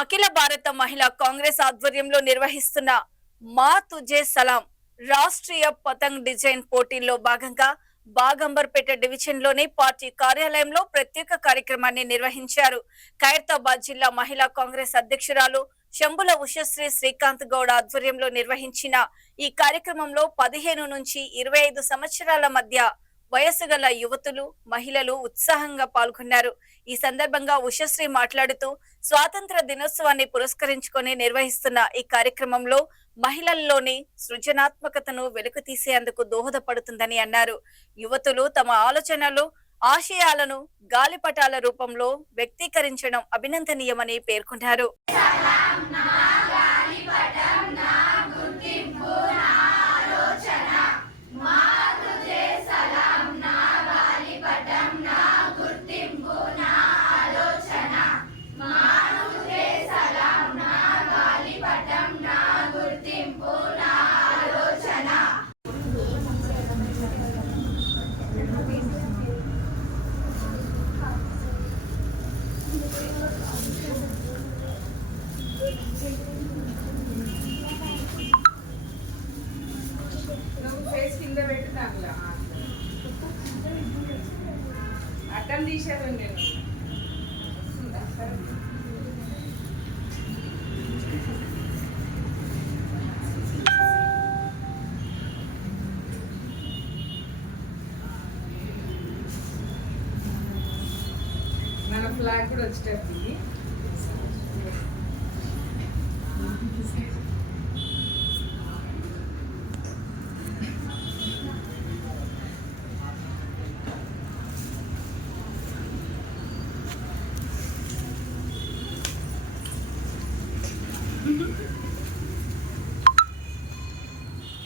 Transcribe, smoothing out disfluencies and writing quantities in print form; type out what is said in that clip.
అఖిల భారత మహిళా కాంగ్రెస్ ఆధ్వర్యంలో నిర్వహిస్తున్న మా తుజే సలాం రాష్ట్రీయ పతంగ్ డిజైన్ పోటీల్లో భాగంగా బాగంబర్పేట డివిజన్ లోని పార్టీ కార్యాలయంలో ప్రత్యేక కార్యక్రమాన్ని నిర్వహించారు. ఖైరతాబాద్ జిల్లా మహిళా కాంగ్రెస్ అధ్యక్షురాలు శంభుల ఉషశ్రీ శ్రీకాంత్ గౌడ్ ఆధ్వర్యంలో నిర్వహించిన ఈ కార్యక్రమంలో 15 నుంచి 25 సంవత్సరాల మధ్య వయసు గల యువతులు, మహిళలు ఉత్సాహంగా పాల్గొన్నారు. ఈ సందర్భంగా ఉషశ్రీ మాట్లాడుతూ స్వాతంత్ర దినోత్సవాన్ని పురస్కరించుకొని నిర్వహిస్తున్న ఈ కార్యక్రమంలో మహిళల్లోని సృజనాత్మకతను వెలుగుతీసేందుకు దోహదపడుతుందని అన్నారు. యువతులు తమ ఆలోచనలు, ఆశయాలను గాలిపటాల రూపంలో వ్యక్తీకరించడం అభినందనీయమని పేర్కొన్నారు. అర్థం తీసాను నేను మన ఫ్లాగ్ కూడా వచ్చేటప్పుడు